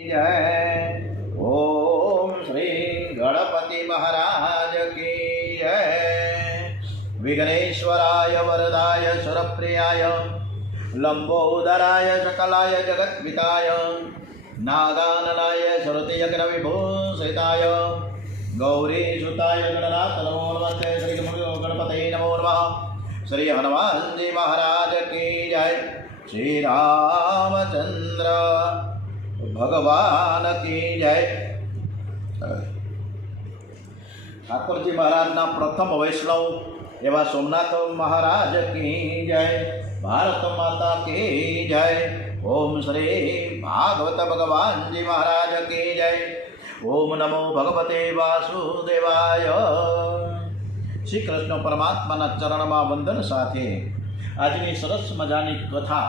जय। ओम श्री गणपति महाराज की जय। विघ्नेश्वराय वरदाय सुरप्रियाय लंबोदराय सकलाय जगत्पिताय नागाननाय श्रुतियज्ञविभूषिताय गौरीसुताय गणनाथ नमो नमस्ते। श्री गणपते नमो नमः। श्री हनुमान जी महाराज की जय। श्री रामचंद्र भगवान की जय। ठाकुरजी महाराजना प्रथम वैष्णव एवं सोमनाथ महाराज की जय। भारत माता की जय। ओम श्री भागवत भगवान जी महाराज की जय। ओम नमो भगवते वासुदेवाय। श्री कृष्ण परमात्मा चरण में वंदन साथे आजनी सरस मजानी कथा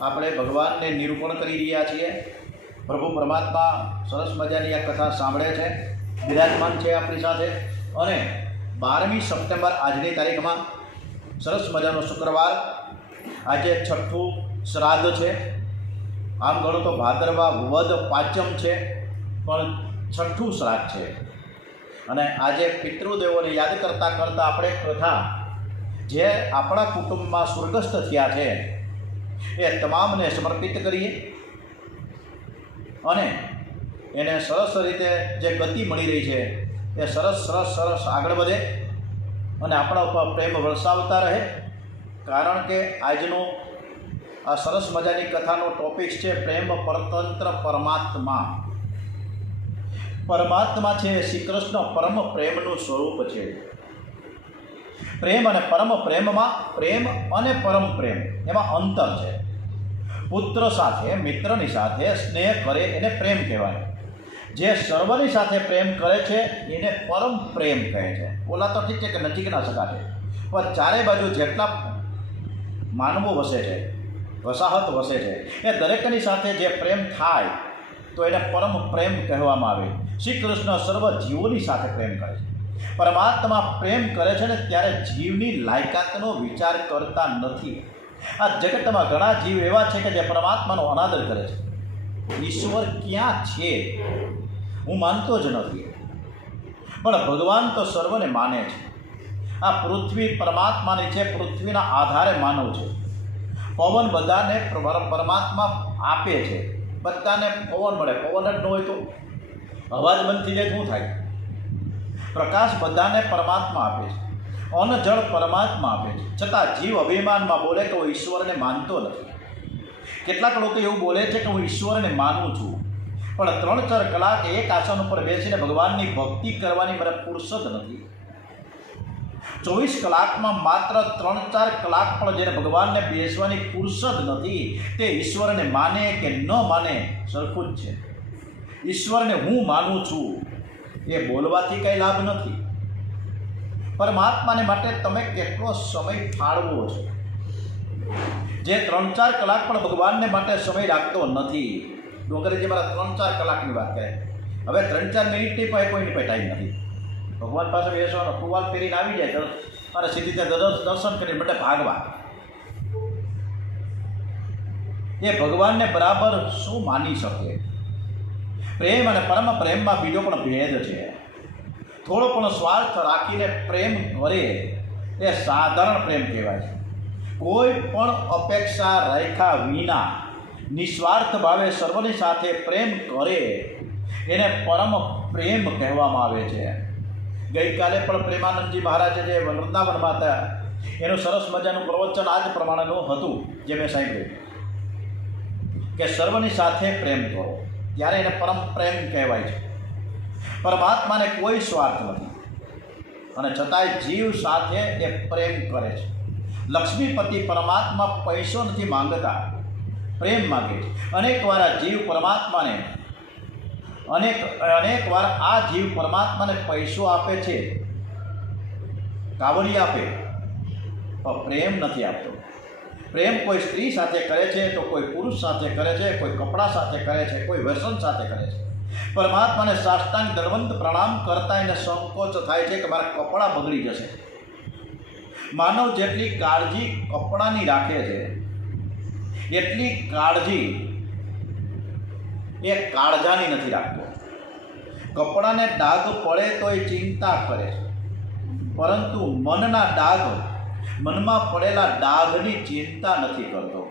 આપણે ભગવાનને નિરૂપણ કરી રહ્યા છીએ। પ્રભુ પરમાત્મા સરસ મજાની આ કથા સાંભળે છે, બિરાજમાન છે આપણી સાથે। અને 12મી સપ્ટેમ્બર આજની તારીખમાં સરસ મજાનો શુક્રવાર, આજે છઠ્ઠું શ્રાદ્ધ છે। આમ ગણો તો ભાદરવા વદ પાંચમ છે, પણ છઠ્ઠું શ્રાદ્ધ છે। અને આજે પિતૃદેવોને યાદ કરતાં કરતાં આપણે કથા જે આપણા કુટુંબમાં સ્વર્ગસ્થ થયા છે એ તમામને સમર્પિત કરીએ અને એને સરસ રીતે જે ગતિ મળી રહી છે એ સરસ સરસ સરસ આગળ વધે અને આપણા ઉપર પ્રેમ વરસાવતા રહે। કારણ કે આજનો આ સરસ મજાની કથાનો ટોપિક છે પ્રેમ પરતંત્ર પરમાત્મા। પરમાત્મા છે શ્રી કૃષ્ણ પરમ પ્રેમનું સ્વરૂપ છે। પ્રેમ અને પરમ પ્રેમમાં પ્રેમ અને પરમ પ્રેમ એમાં અંતર છે। પુત્ર સાથે મિત્રની સાથે સ્નેહ કરે એને પ્રેમ કહેવાય। જે સર્વની સાથે પ્રેમ કરે છે એને પરમ પ્રેમ કહે છે। ઓલા તો ઠીક છે કે નજીકના સગા છે, પણ ચારે બાજુ જેટલા માનવો વસે છે, વસાહત વસે છે, એ દરેકની સાથે જે પ્રેમ થાય તો એને પરમ પ્રેમ કહેવામાં આવે। શ્રી કૃષ્ણ સર્વ જીવોની સાથે પ્રેમ કરે છે। પરમાત્મા પ્રેમ કરે છે ને ત્યારે જીવની લાયકાતનો વિચાર કરતા નથી। આ જગતમાં ઘણા જીવ એવા છે કે જે પરમાત્માનો અનાદર કરે છે। ઈશ્વર ક્યાં છે હું માનતો જ નથી, પણ ભગવાન તો સર્વને માને છે। આ પૃથ્વી પરમાત્માની છે, પૃથ્વીના આધારે માનવ છે। પવન બધાને પરમાત્મા આપે છે, બધાને પવન મળે। પવન જ ન હોય તો અવાજ બંધ થઈ જાય શું થાય? પ્રકાશ બધાને પરમાત્મા આપે છે, અન્ન જળ પરમાત્મા આપે છે, છતાં જીવ અભિમાનમાં બોલે કે હું ઈશ્વરને માનતો નથી। કેટલાક લોકો એવું બોલે છે કે હું ઈશ્વરને માનું છું, પણ 3-4 કલાક એક આસન ઉપર બેસીને ભગવાનની ભક્તિ કરવાની મને ફુરસદ નથી। 24 કલાકમાં માત્ર 3-4 કલાક પણ જેને ભગવાનને બેસવાની ફુરસદ નથી તે ઈશ્વરને માને કે ન માને સરખું જ છે। ઈશ્વરને હું માનું છું એ બોલવાથી કંઈ લાભ નથી। પરમાત્માને માટે તમે કેટલો સમય ફાળવો છો? જે 3-4 કલાક પણ ભગવાનને માટે સમય રાખતો નથી। ડોંગરીજી મારા 3-4 કલાકની વાત કરે, હવે 3-4 મિનિટની પણ કોઈની પાસે ટાઈમ નથી। ભગવાન પાસે બેસવાનો ટુવાલ પહેરીને આવી જાય અને સીધી ત્યાં દર્શન કરીને માટે ભાગવા। એ ભગવાનને બરાબર શું માની શકે? પ્રેમ અને પરમ પ્રેમમાં બીજો પણ ભેદ છે। થોડો પણ સ્વાર્થ રાખીને પ્રેમ કરે એ સાધારણ પ્રેમ કહેવાય છે। કોઈ પણ અપેક્ષા રાખ્યા વિના નિસ્વાર્થ ભાવે સર્વની સાથે પ્રેમ કરે એને પરમ પ્રેમ કહેવામાં આવે છે। ગઈકાલે પણ પ્રેમાનંદજી મહારાજે જે વૃંદાવનમાં હતા એનું સરસ મજાનું પ્રવચન આ જ પ્રમાણેનું હતું જે મેં સાંભળ્યું કે સર્વની સાથે પ્રેમ કરો ત્યારે એને પરમ પ્રેમ કહેવાય છે। પરમાત્માને કોઈ સ્વાર્થ નથી અને છતાંય જીવ સાથે એ પ્રેમ કરે છે। લક્ષ્મીપતિ પરમાત્મા પૈસો નથી માંગતા, પ્રેમ માગે છે। અનેકવાર આ જીવ પરમાત્માને અનેકવાર આ જીવ પરમાત્માને પૈસો આપે છે, કાવડી આપે, પણ પ્રેમ નથી આપતો। પ્રેમ કોઈ સ્ત્રી સાથે કરે છે તો કોઈ પુરુષ સાથે કરે છે, કોઈ કપડાં સાથે કરે છે, કોઈ વ્યસન સાથે કરે છે। પરમાત્માને સાષ્ટાંગ દંડવત પ્રણામ કરતા એને સંકોચ થાય છે કે મારા કપડાં બગડી જશે। માનવ જેટલી કાળજી કપડાની રાખે છે એટલી કાળજી એ કાળજાની નથી રાખતો. કપડાને ડાઘ પડે તો એ ચિંતા કરે છે, પરંતુ મનના ડાઘ, મનમાં પડેલા ડાઘની ચિંતા નથી કરતો.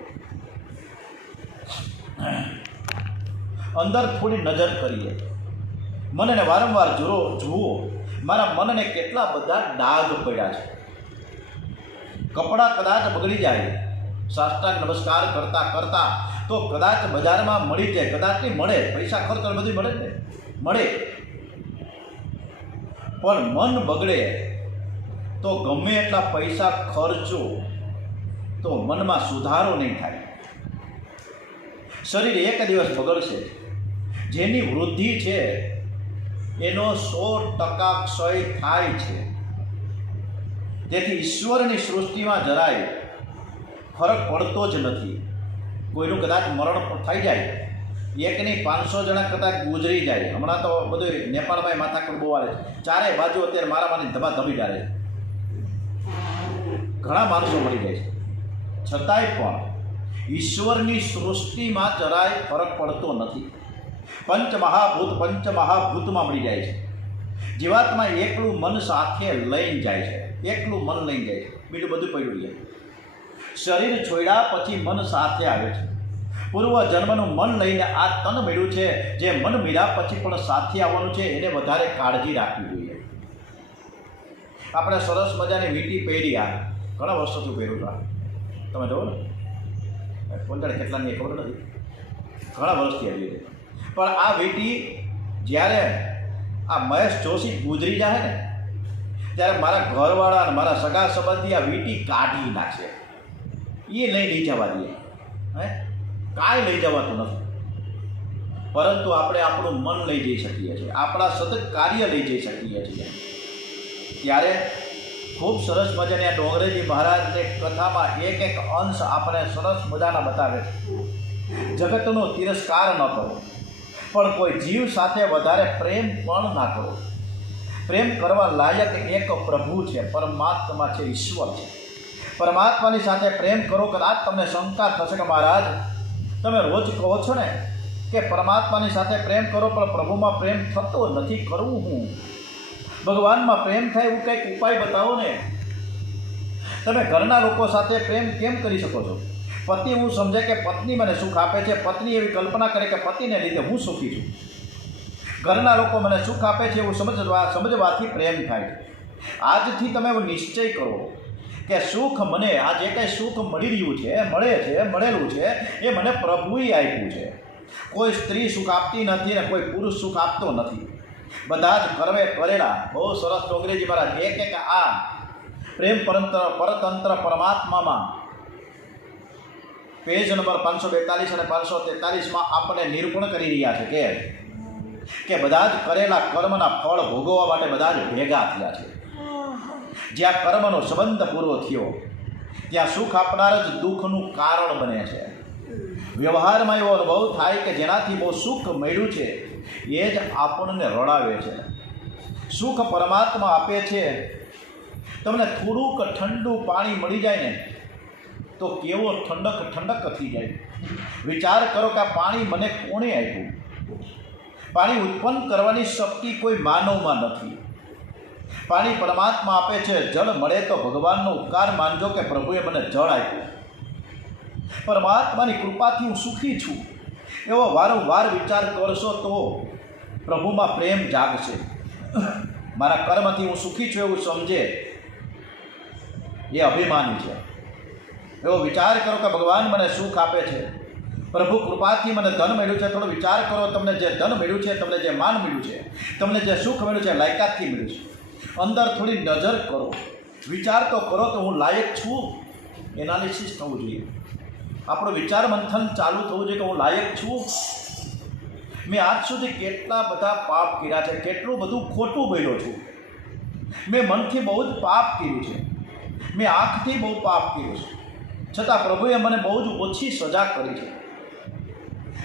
અંદર થોડી નજર કરીએ, મનને વારંવાર જુઓ, મારા મનને કેટલા બધા ડાઘ પડ્યા છે. કપડાં કદાચ બગડી જાય, સાષ્ટાંગ નમસ્કાર કરતાં કરતાં તો કદાચ બજારમાં મળી જાય, કદાચ નહીં મળે, પૈસા ખર્ચ બધું મળે ને, મળે, પણ મન બગડે તો ગમે એટલા પૈસા ખર્ચો તો મનમાં સુધારો નહીં થાય. શરીર એક દિવસ બગડશે. જેની વૃદ્ધિ છે એનો 100% ક્ષય થાય છે. તેથી ઈશ્વરની સૃષ્ટિમાં જરાય ફરક પડતો જ નથી. કોઈનું કદાચ મરણ થઈ જાય, એક નહીં 500 જણા કદાચ ગુજરી જાય. હમણાં તો બધું નેપાળમાં માથા પર બહુ આવે છે, ચારે બાજુ અત્યારે મારામાંની ધબાધબી ડાળે છે, ઘણા માણસો મળી જાય છે. છતાંય પણ ઈશ્વરની સૃષ્ટિમાં જરાય ફરક પડતો નથી. પંચમહાભૂતમાં મળી જાય છે. જીવાતમાં એકલું મન સાથે લઈને જાય છે, એકલું મન લઈને જાય છે, બીજું બધું પડ્યું જાય. શરીર છોડ્યા પછી મન સાથે આવે છે. પૂર્વ જન્મનું મન લઈને આ તન મળ્યું છે, જે મન મળ્યા પછી પણ સાથે આવવાનું છે, એને વધારે કાળજી રાખવી જોઈએ. આપણે સરસ મજાની વીંટી પહેરી, આ ઘણા વર્ષોથી પહેર્યું છે, તમે જુઓ ને, કોણ કેટલાની ખબર નથી, ઘણા વર્ષથી આવી છે. પણ આ વીંટી જ્યારે આ મહેશ જોશી ગુજરી જાય ને, ત્યારે મારા ઘરવાળા અને મારા સગા સંબંધી આ વીંટી કાઢી નાખશે. એ લઈ જવા દઈએ, કાંઈ લઈ જવાતું નથી. પરંતુ આપણે આપણું મન લઈ જઈ શકીએ છીએ, આપણા સતત કાર્ય લઈ જઈ શકીએ છીએ. ત્યારે ખૂબ સરસ મજાની આ ડોંગરેજી મહારાજની કથામાં એક અંશ આપણે સરસ મજાના બતાવે છે. જગતનો તિરસ્કાર ન કરો, પણ કોઈ જીવ સાથે વધારે પ્રેમ પણ ના કરો. પ્રેમ કરવા લાયક એક પ્રભુ છે, પરમાત્મા છે, ઈશ્વર છે. પરમાત્માની સાથે પ્રેમ કરો. કદાચ તમને શંકા થશે કે મહારાજ તમે રોજ કહો છો ને કે પરમાત્માની સાથે પ્રેમ કરો, પણ પ્રભુમાં પ્રેમ થતો નથી, કરવું હું? ભગવાનમાં પ્રેમ થાય એવું કંઈક ઉપાય બતાવો ને. તમે ઘરના લોકો સાથે પ્રેમ કેમ કરી શકો છો? પતિ હું સમજે કે પત્ની મને સુખ આપે છે, પત્ની એવી કલ્પના કરે કે પતિને લીધે હું સુખી છું. ઘરના લોકો મને સુખ આપે છે એવું સમજવાથી પ્રેમ થાય. આજથી તમે એવો નિશ્ચય કરો કે સુખ મને, આ જે કંઈ સુખ મળી રહ્યું છે, મળેલું છે, એ મને પ્રભુએ આપ્યું છે. કોઈ સ્ત્રી સુખ આપતી નથી ને કોઈ પુરુષ સુખ આપતો નથી. બધા જ કરેલા. બહુ સરસ ડોંગરેજી મહારાજ એક આ પ્રેમ પરતંત્ર પરમાત્મામાં પેજ નંબર 542 અને 543માં આપણને નિરૂપણ કરી રહ્યા છે કે બધા જ કરેલા કર્મના ફળ ભોગવવા માટે બધા જ ભેગા થયા છે. જ્યાં કર્મનો સંબંધ પૂરો થયો ત્યાં સુખ આપનાર જ દુઃખનું કારણ બને છે. વ્યવહારમાં એવો અનુભવ થાય કે જેનાથી બહુ સુખ મળ્યું છે એ જ આપણને રડાવે છે. સુખ પરમાત્મા આપે છે. તમને થોડુંક ઠંડુ પાણી મળી જાય ને તો કેવો ઠંડક થઈ જાય. વિચાર કરો કે આ પાણી મને કોણે આપ્યું? પાણી ઉત્પન્ન કરવાની શક્તિ કોઈ માનવમાં નથી. પાણી પરમાત્મા આપે છે. જળ મળે તો ભગવાનનો ઉપકાર માનજો કે પ્રભુએ મને જળ આપ્યું. પરમાત્માની કૃપાથી હું સુખી છું એવો વારંવાર વિચાર કરશો તો પ્રભુમાં પ્રેમ જાગશે. મારા કર્મથી હું સુખી છું એવું સમજે એ અભિમાની છે. એવો વિચાર કરો કે ભગવાન મને સુખ આપે છે, પ્રભુ કૃપાથી મને ધન મળ્યું છે. થોડો વિચાર કરો, તમને જે ધન મળ્યું છે, તમને જે માન મળ્યું છે, તમને જે સુખ મળ્યું છે, લાયકાતથી મળ્યું છે. અંદર થોડી નજર કરો, વિચાર તો કરો કે હું લાયક છું. એનાલિસિસ થવું જોઈએ. આપણું વિચાર મંથન ચાલુ થવું જોઈએ કે હું લાયક છું. મેં આજ સુધી કેટલા બધા પાપ કર્યા છે, કેટલું બધું ખોટું બોલ્યો છું. મેં મનથી બહુ જ પાપ કર્યું છે, મેં આંખથી બહુ પાપ કર્યું છે, છતાં પ્રભુએ મને બહુ જ ઓછી સજા કરી છે.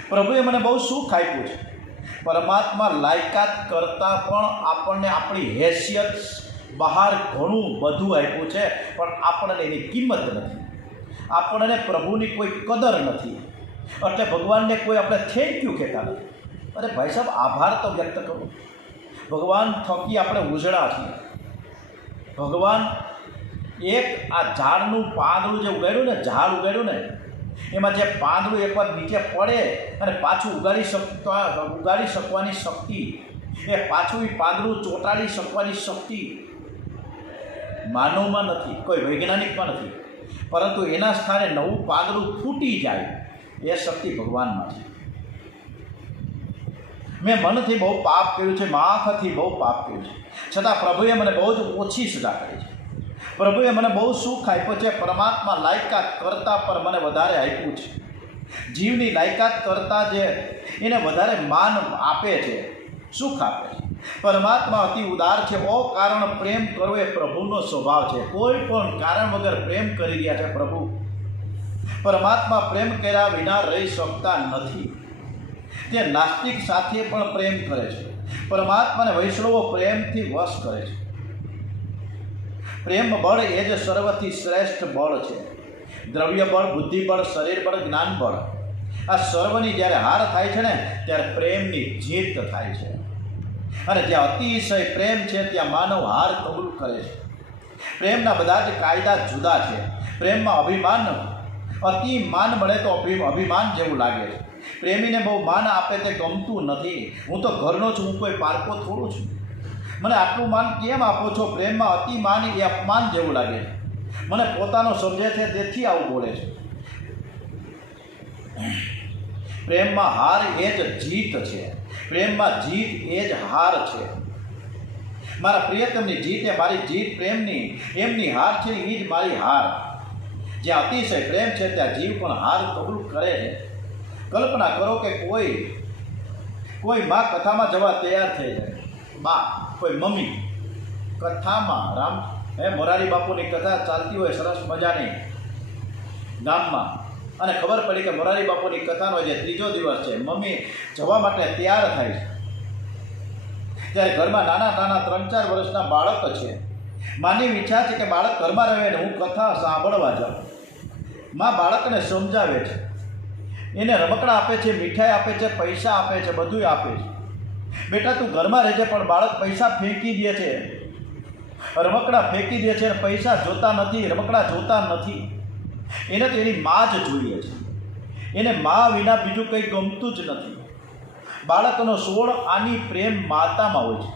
પ્રભુએ મને બહુ સુખ આપ્યું છે. પરમાત્મા લાયકાત કરતાં પણ આપણને આપણી હેસિયત બહાર ઘણું બધું આપ્યું છે, પણ આપણને એની કિંમત નથી. આપણને પ્રભુની કોઈ કદર નથી. એટલે ભગવાનને કોઈ આપણે થેન્ક યુ કહેતા નથી. અરે ભાઈ સાહેબ, આભાર તો વ્યક્ત કરો. ભગવાન થકી આપણે ઉજળા છીએ. ભગવાન એક આ ઝાડનું પાંદડું જે ઉગાડ્યું ને, ઝાડ ઉગાડ્યું ને, એમાં જે પાંદડું એકવાર નીચે પડે અને પાછું ઉગાડી શકવાની શક્તિ, એ પાછું એ પાંદડું ચોંટાડી શકવાની શક્તિ માનવમાં નથી, કોઈ વૈજ્ઞાનિકમાં નથી, પરંતુ એના સ્થાને નવું પાંદડું ફૂટી જાય એ શક્તિ ભગવાનમાં છે. મેં મનથી બહુ પાપ કર્યું છે, માથાથી બહુ પાપ કર્યું છે, છતાં પ્રભુએ મને બહુ જ ઓછી સજા કરી છે. પ્રભુએ મને બહુ સુખ આપ્યો છે. પરમાત્મા લાયકાત કરતાં પર મને વધારે આપ્યું છે. જીવની લાયકાત કરતાં જે એને વધારે માન આપે છે, સુખ આપે છે. પરમાત્મા અતિ ઉદાર છે. અકારણ પ્રેમ કરવો એ પ્રભુનો સ્વભાવ છે. કોઈ પણ કારણ વગર પ્રેમ કરી રહ્યા છે પ્રભુ. પરમાત્મા પ્રેમ કર્યા વિના રહી શકતા નથી. તે નાસ્તિક સાથે પણ પ્રેમ કરે છે. પરમાત્માને વૈષ્ણવો પ્રેમથી વશ કરે છે. પ્રેમ બળ એ જ સર્વથી શ્રેષ્ઠ બળ છે. દ્રવ્ય બળ, બુદ્ધિ બળ, શરીર બળ, જ્ઞાન બળ, આ સર્વની જ્યારે હાર થાય છે ને, ત્યારે પ્રેમની જીત થાય છે. અને જ્યાં અતિશય પ્રેમ છે ત્યાં માનવ હાર કબૂલ કરે છે. પ્રેમના બધા જ કાયદા જુદા છે. પ્રેમમાં અભિમાન, અતિ માન મળે તો અભિમાન જેવું લાગે છે. પ્રેમીને બહુ માન આપે તે ગમતું નથી. હું તો ઘરનો છું, હું કોઈ પારકો થોડું છું, મને આટલું માન કેમ આપો છો? પ્રેમમાં અતિ માન એ અપમાન જેવું લાગે છે. મને પોતાનો સમજે છે તેથી આવું બોલે છે. પ્રેમમાં હાર એ જ જીત છે. પ્રેમમાં જીત એ જ હાર છે. મારા પ્રિયતમની જીત એ મારી જીત, પ્રેમની એમની હાર છે એ જ મારી હાર. જ્યાં અતિશય પ્રેમ છે ત્યાં જીવ પણ હાર કબૂલ કરે છે. કલ્પના કરો કે કોઈ માં કથામાં જવા તૈયાર થઈ જાય. બા, કોઈ મમ્મી કથામાં મોરારી બાપુની કથા ચાલતી હોય સરસ મજાની ગામમાં, અને ખબર પડી કે મોરારી બાપુની કથાનો જે ત્રીજો દિવસ છે, મમ્મી જવા માટે તૈયાર થાય છે. ત્યારે ઘરમાં નાના 3-4 વર્ષના બાળક છે. માની ઈચ્છા છે કે બાળક ઘરમાં રહે ને હું કથા સાંભળવા જાઉં. માં બાળકને સમજાવે છે, એને રમકડા આપે છે, મીઠાઈ આપે છે, પૈસા આપે છે, બધું આપે છે. બેટા તું ઘરમાં રહેજે. પણ બાળક પૈસા ફેંકી દે છે, રમકડા ફેંકી દે છે, પૈસા જોતા નથી, રમકડા જોતા નથી. એને તો એની માં જ જોઈએ છે. એને માં વિના બીજું કંઈ ગમતું જ નથી. બાળકનો 16 આની પ્રેમ માતામાં હોય છે.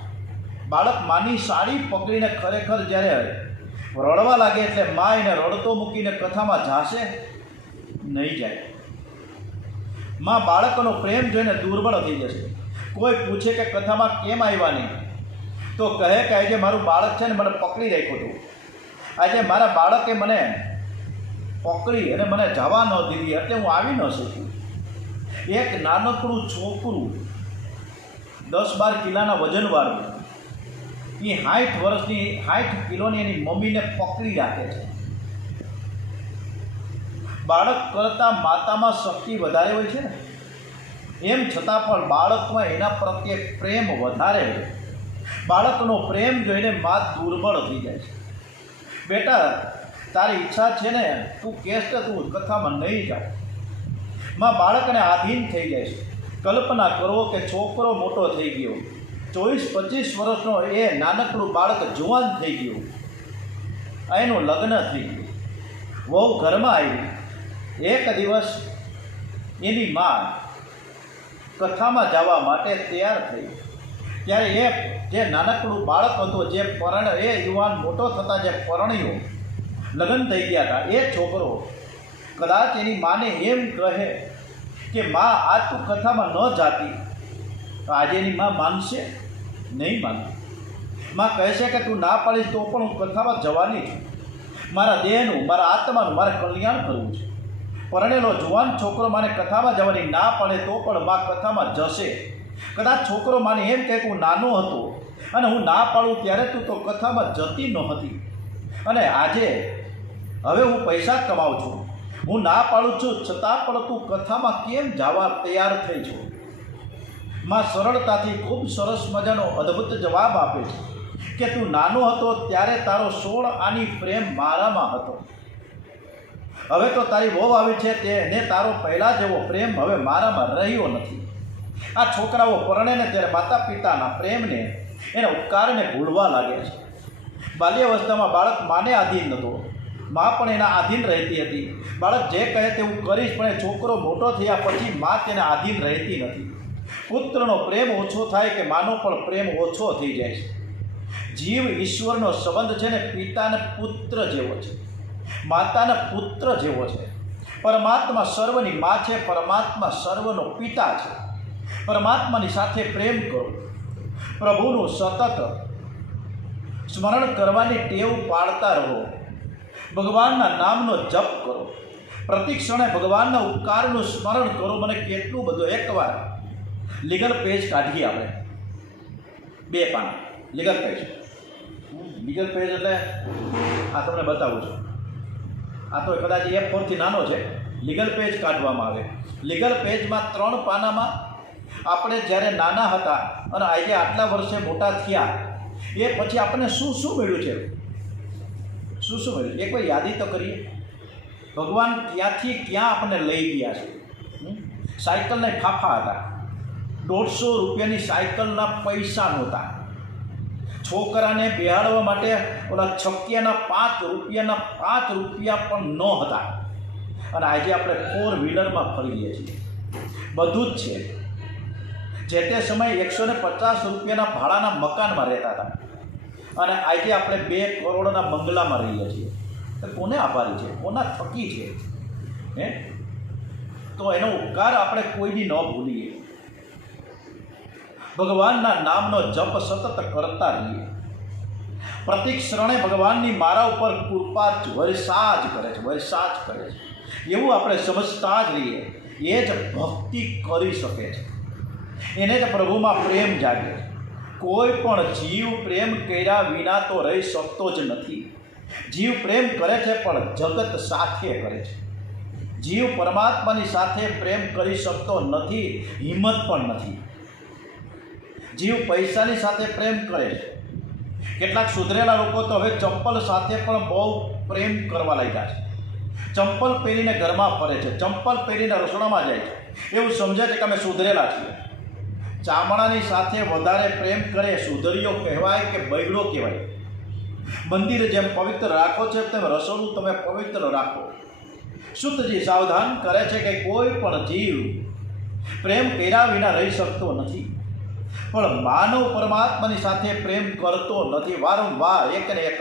બાળક માની સાડી પકડીને ખરેખર જ્યારે રડવા લાગે એટલે માં એને રડતો મૂકીને કથામાં જાશે નહીં જાય. માં બાળકનો પ્રેમ જોઈને દુર્બળ થઈ જશે. કોઈ પૂછે કે કથામાં કેમ આવ્યા નહીં, તો કહે કે આજે મારું બાળક છે ને મને પકડી રાખ્યું હતું. આજે મારા બાળકે મને પકડી અને મને જવા ન દીધી એટલે હું આવી ન શક્યું. એક નાનકડું છોકરું 10-12 કિલોના વજનવાળું, એ 60 વર્ષની 60 કિલોની એની મમ્મીને પકડી રાખે છે. બાળક કરતાં માતામાં શક્તિ વધારે હોય છે ને, એમ છતાં પણ બાળકમાં એના પ્રત્યે પ્રેમ વધારે હોય. બાળકનો પ્રેમ જોઈને મા દુર્બળ થઈ જાય છે. બેટા તારી ઈચ્છા છે ને, તું કહેશ કે તું કથામાં નહીં જા. માં બાળકને આધીન થઈ જાય છે. કલ્પના કરો કે છોકરો મોટો થઈ ગયો, 24-25 વર્ષનો એ નાનકડું બાળક જુવાન થઈ ગયું, એનું લગ્ન થઈ ગયું, વહુ ઘરમાં આવી. એક દિવસ એની માં કથામાં જવા માટે તૈયાર થઈ. ત્યારે એ જે નાનકડું બાળક હતું, જે એ યુવાન મોટો થતાં જે પરણ્યો, લગ્ન થઈ ગયા હતા, એ છોકરો કદાચ એની માને એમ કહે કે માં આજ તું કથામાં ન જાતી, તો આજે એની માં માનશે નહીં? માને. માં કહેશે કે તું ના પાડીશ તો પણ હું કથામાં જવાની છું. મારા દેહનું, મારા આત્માનું મારે કલ્યાણ કરવું છે. પરણેલો જુવાન છોકરો માને કથામાં જવાની ના પાડે તો પણ માં કથામાં જશે. કદાચ છોકરો માને એમ કહે કે હું નાનો હતો અને હું ના પાડું ત્યારે તું તો કથામાં જતી નહોતી, અને આજે હવે હું પૈસા કમાઉં છું, હું ના પાડું છું, છતાં પણ તું કથામાં કેમ જવા તૈયાર થઈ છો? માં સરળતાથી ખૂબ સરસ મજાનો અદ્ભુત જવાબ આપે છે કે તું નાનો હતો ત્યારે તારો 16 આની પ્રેમ મારામાં હતો. હવે તો તારી વહુ આવી છે તેને તારો પહેલાં જેવો પ્રેમ હવે મારામાં રહ્યો નથી. આ છોકરાઓ પરણે ને ત્યારે માતા પિતાના પ્રેમને, એના ઉપકારને ભૂલવા લાગે છે. બાલ્યાવસ્થામાં બાળક માને આધીન નહોતો, મા પણ એના આધીન રહેતી હતી. બાળક જે કહે તેવું કરીશ, પણ એ છોકરો મોટો થયા પછી મા તેને આધીન રહેતી નથી. પુત્રનો પ્રેમ ઓછો થાય કે માનો પણ પ્રેમ ઓછો થઈ જાય છે. જીવ ઈશ્વરનો સંબંધ છે ને પિતાને પુત્ર જેવો છે, માતાને પુત્ર જેવો છે. પરમાત્મા સર્વની મા છે, પરમાત્મા સર્વનો પિતા છે. પરમાત્માની સાથે પ્રેમ કરો, પ્રભુનું સતત સ્મરણ કરવાની ટેવ પાડતા રહો, ભગવાનના નામનો જપ કરો, પ્રતિક્ષણે ભગવાનના ઉપકારનું સ્મરણ કરો. મને કેટલું બધું, એકવાર લીગલ પેજ કાઢીએ આપણે, 2 પાના લીગલ પેજ. લીગલ પેજ એટલે આ તમને બતાવું છું. આ તો કદાચ A4 થી નાનો છે. લીગલ પેજ કાઢવામાં આવે. લીગલ પેજમાં 3 પાનામાં આપણે જ્યારે નાના હતા અને આજે આટલા વર્ષે મોટા થયા એ પછી આપણને શું શું મળ્યું છે, શું શું મળ્યું, એક વાર યાદી તો કરીએ. ભગવાન ક્યાંથી ક્યાં આપણને લઈ ગયા છે. સાયકલના ફાફા હતા, 150 રૂપિયાની સાયકલના પૈસા નહોતા. છોકરાને બેહાડવા માટે ઓલા છક્કિયાના 5 રૂપિયા પણ ન હતા. અને આજે આપણે 4 વ્હીલરમાં ફરીએ છીએ. બધું જ છે. જે તે સમયે 150 રૂપિયાના ભાડાના મકાનમાં રહેતા હતા અને આજે આપણે 2 કરોડના બંગલામાં રહીએ છીએ. તો કોને આભારી છે, કોના થકી છે? તો એનો ઉપકાર આપણે કોઈની ન ભૂલીએ. ભગવાનના નામનો જપ સતત કરતા રહીએ. પ્રતિક્ષણે ભગવાનની મારા ઉપર કૃપા વર્ષા જ કરે છે, વર્ષા જ કરે છે. એવું આપણે સમજતા જ રહીએ. એ જ ભક્તિ કરી શકે છે, એને જ પ્રભુમાં પ્રેમ જાગે. કોઈ પણ જીવ પ્રેમ કર્યા વિના તો રહી શકતો જ નથી. જીવ પ્રેમ કરે છે પણ જગત સાથે કરે છે. જીવ પરમાત્માની સાથે પ્રેમ કરી શકતો નથી, હિંમત પણ નથી. જીવ પૈસાની સાથે પ્રેમ કરે છે. કેટલાક સુધરેલા લોકો તો હવે ચંપલ સાથે પણ બહુ પ્રેમ કરવા લાગ્યા છે. ચંપલ પહેરીને ઘરમાં ફરે છે, ચંપલ પહેરીને રસોડામાં જાય છે. એવું સમજે છે કે અમે સુધરેલા છીએ. ચામડાની સાથે વધારે પ્રેમ કરે, સુધર્યો કહેવાય કે બૈડો કહેવાય. મંદિર જેમ પવિત્ર રાખો છે તેમ રસોડું તમે પવિત્ર રાખો. શુદ્ધજી સાવધાન કરે છે કે કોઈ પણ જીવ પ્રેમ કર્યા વિના રહી શકતો નથી. પણ માનવ પરમાત્માની સાથે પ્રેમ કરતો નથી. વારંવાર એક ને એક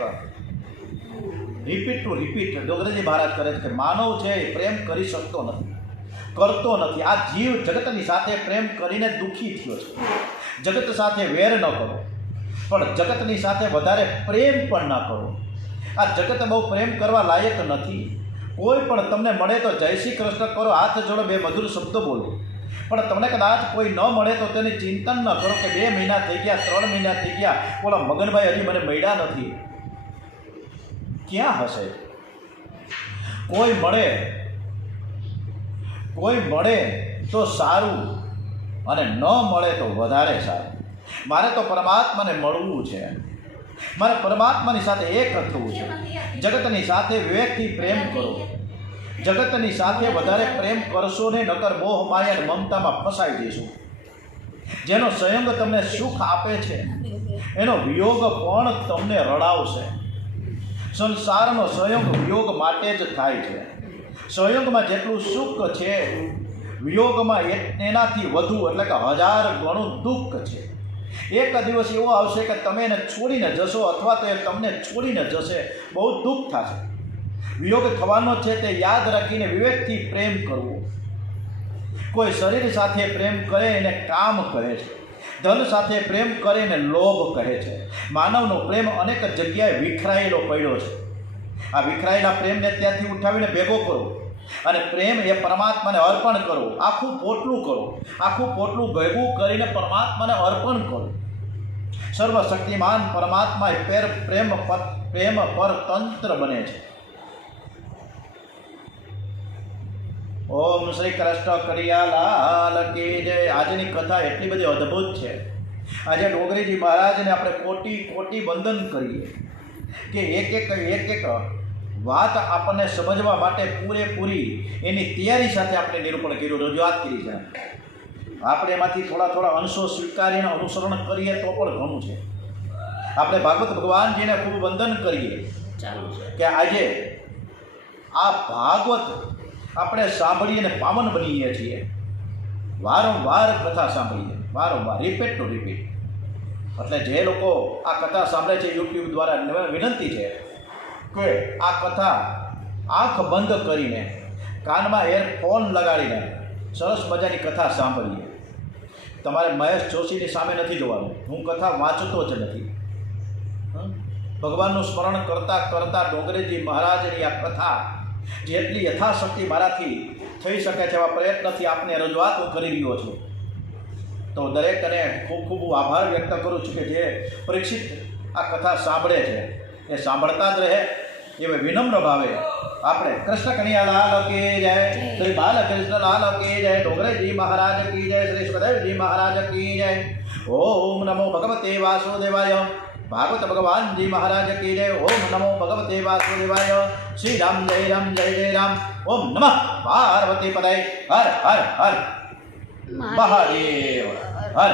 રિપીટ ટુ રિપીટ ડોગરેજી મહારાજ કરે છે કે માનવ છે એ પ્રેમ કરી શકતો નથી, કરતો નથી. આ જીવ જગતની સાથે પ્રેમ કરીને દુઃખી થયો છે. જગત સાથે વેર ન કરો, પણ જગતની સાથે વધારે પ્રેમ પણ ન કરો. આ જગત બહુ પ્રેમ કરવા લાયક નથી. કોઈ પણ તમને મળે તો જય શ્રી કૃષ્ણ કરો, હાથ જોડો, 2 મધુર શબ્દો બોલો. પણ તમને કદાચ કોઈ ન મળે તો તેની ચિંતન ન કરો કે 2 મહિના થઈ ગયા, 3 મહિના થઈ ગયા, ઓલા મગનભાઈ હજી મને મળ્યા નથી. ક્યાં હશે? કોઈ મળે તો સારું અને ન મળે તો વધારે સારું. મારે તો પરમાત્માને મળવું છે, મારે પરમાત્માની સાથે એક થવું છે. જગતની સાથે વિવેકથી પ્રેમ કરો. જગતની સાથે વધારે પ્રેમ કરશો ને, નકર મોહ માયા અને મમતામાં ફસાઈ જઈશું. જેનો સંયોગ તમને સુખ આપે છે એનો વિયોગ પણ તમને રડાવશે. સંસારનો સંયોગ વિયોગ માટે જ થાય છે. સંયોગમાં જેટલું સુખ છે, વિયોગમાં એનાથી વધુ એટલે કે 1000 ગણું દુઃખ છે. એક દિવસ એવો આવશે કે તમે એને છોડીને જશો અથવા તો એ તમને છોડીને જશે, બહુ દુઃખ થશે. વિયોગ થવાનો છે તે યાદ રાખીને વિવેકથી પ્રેમ કરવો. કોઈ શરીર સાથે પ્રેમ કરે એને કામ કહે છે, ધન સાથે પ્રેમ કરે એને લોભ કહે છે. માનવનો પ્રેમ અનેક જગ્યાએ વિખરાયેલો પડ્યો છે. આ વિખરાયેલા પ્રેમને ત્યાંથી ઉઠાવીને ભેગો કરો અને પ્રેમ એ પરમાત્માને અર્પણ કરો. આખું પોટલું કરો, આખું પોટલું ભેગું કરીને પરમાત્માને અર્પણ કરો. સર્વશક્તિમાન પરમાત્મા એ પ્રેમ પર તંત્ર બને છે. ઓમ શ્રી કૃષ્ણ કરિયાલાલ કી જય. આજની કથા એટલી બધી અદ્ભુત છે. આજે ડોગરીજી મહારાજને આપણે કોટી વંદન કરીએ કે એક એક વાત આપણને સમજવા માટે પૂરેપૂરી એની તૈયારી સાથે આપણે નિરૂપણ કર્યું, રજૂઆત કરી છે. આપણે એમાંથી થોડા થોડા અંશો સ્વીકારીને અનુસરણ કરીએ તો પણ ઘણું છે. આપણે ભાગવત ભગવાનજીને ખૂબ વંદન કરીએ ચાલુ છે. કે આજે આ ભાગવત આપણે સાંભળીને પાવન બનીએ છીએ. વારંવાર કથા સાંભળીએ, વારંવાર, રિપીટ ટુ રિપીટ. એટલે જે લોકો આ કથા સાંભળે છે યુટ્યુબ દ્વારા, વિનંતી છે કે આ કથા આંખ બંધ કરીને, કાનમાં એરફોન લગાડીને સરસ મજાની કથા સાંભળીએ. તમારે મહેશ જોશીની સામે નથી જોવાનું, હું કથા વાંચતો જ નથી. ભગવાનનું સ્મરણ કરતાં કરતાં ડોંગરેજી મહારાજની આ કથા જેટલી યથાશક્તિ મારાથી થઈ શકે છે એવા પ્રયત્નથી આપને રજૂઆત હું કરી રહ્યો છું. તો દરેકને ખૂબ ખૂબ હું આભાર વ્યક્ત કરું છું કે જે પરીક્ષિત આ કથા સાંભળે છે એ સાંભળતા જ રહે એવે વિનમ્ર ભાવે આપણે કૃષ્ણ કનૈયા લાલ કી જય, શ્રી બાલકૃષ્ણ લાલ કી જય, ડોંગરેજી મહારાજ કી જય, શ્રી સુખદેવજી મહારાજ કી જય. ઓમ નમો ભગવતે વાસુદેવાય. ભાગવત ભગવાનજી મહારાજ કી જય. ઓમ નમો ભગવતે વાસુદેવાય. શ્રી રામ જય રામ જય જય રામ. ઓમ નમઃ પાર્વતી પદય. હર હર હર મહાદેવ હર.